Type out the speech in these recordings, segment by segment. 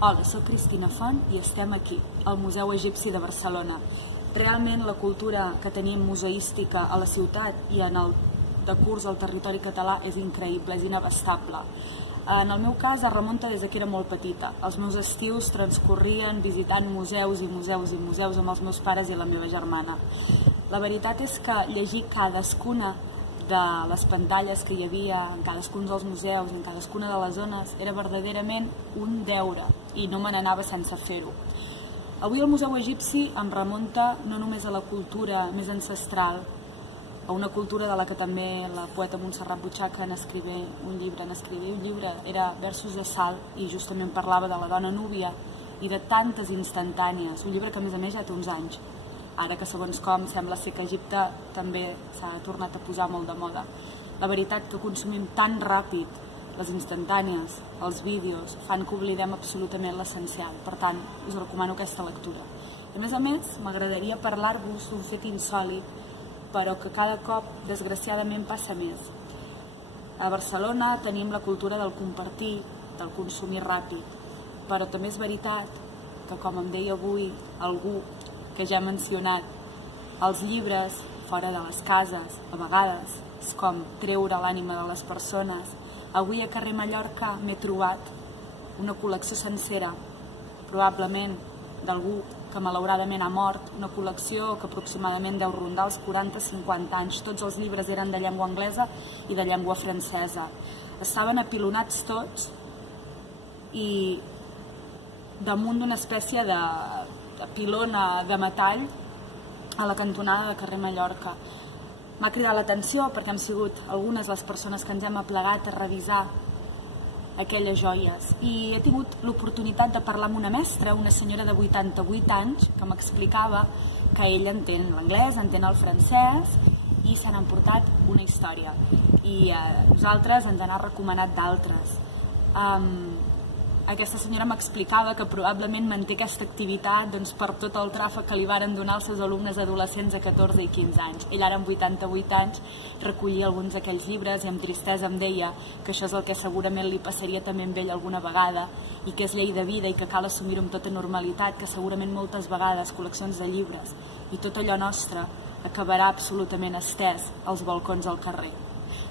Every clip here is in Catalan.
Hola, soc Cristina Font i estem aquí, al Museu Egipci de Barcelona. Realment la cultura que tenim museística a la ciutat i en el decurs al territori català és increïble, és inabastable. En el meu cas es remunta des que era molt petita. Els meus estius transcorrien visitant museus i museus i museus amb els meus pares i la meva germana. La veritat és que llegir cadascuna de les pantalles que hi havia en cadascun dels museus, en cadascuna de les zones, era verdaderament un deure i no me n'anava sense fer-ho. Avui el Museu Egipci em remunta no només a la cultura més ancestral, a una cultura de la que també la poeta Montserrat Butxaca n'escrivé un llibre, era Versos de Sal, i justament parlava de la dona núbia i de tantes instantànies, un llibre que a més ja té uns anys, ara que segons com sembla ser que Egipte també s'ha tornat a posar molt de moda. La veritat que consumim tan ràpid les instantànies, els vídeos, fan que oblidem absolutament l'essencial. Per tant, us recomano aquesta lectura. A més, m'agradaria parlar-vos d'un fet insòlit, però que cada cop, desgraciadament, passa més. A Barcelona tenim la cultura del compartir, del consumir ràpid, però també és veritat que, com em deia avui algú que ja he mencionat, els llibres fora de les cases, a vegades, és com treure l'ànima de les persones. Avui a carrer Mallorca m'he trobat una col·lecció sencera, probablement d'algú que malauradament ha mort, una col·lecció que aproximadament deu rondar els 40-50 anys. Tots els llibres eren de llengua anglesa i de llengua francesa. Estaven apilonats tots i damunt d'una espècie de pilona de metall a la cantonada de carrer Mallorca. M'ha cridat l'atenció perquè hem sigut algunes les persones que ens hem aplegat a revisar aquelles joies i he tingut l'oportunitat de parlar amb una mestra, una senyora de 88 anys, que m'explicava que ella entén l'anglès, entén el francès i se n'han portat una història i a nosaltres ens n'ha recomanat d'altres. Aquesta senyora m'explicava que probablement manté aquesta activitat per tot el tràfic que li varen donar els seus alumnes adolescents de 14 i 15 anys. Ell ara amb 88 anys recollia alguns d'aquells llibres i amb tristesa em deia que això és el que segurament li passaria també amb ell alguna vegada i que és llei de vida i que cal assumir-ho amb tota normalitat, que segurament moltes vegades col·leccions de llibres i tot allò nostre acabarà absolutament estès als balcons al carrer.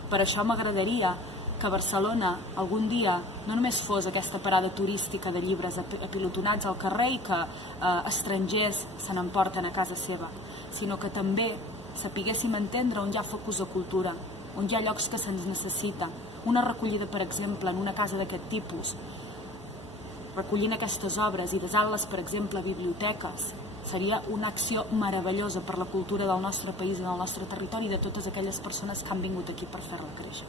Per això m'agradaria que Barcelona algun dia no només fos aquesta parada turística de llibres apilotonats al carrer i que estrangers se n'emporten a casa seva, sinó que també sapiguéssim entendre on hi ha focus de cultura, on hi ha llocs que se'ns necessita. Una recollida, per exemple, en una casa d'aquest tipus, recollint aquestes obres i desant-les, per exemple, a biblioteques, seria una acció meravellosa per la cultura del nostre país i del nostre territori i de totes aquelles persones que han vingut aquí per fer-la créixer.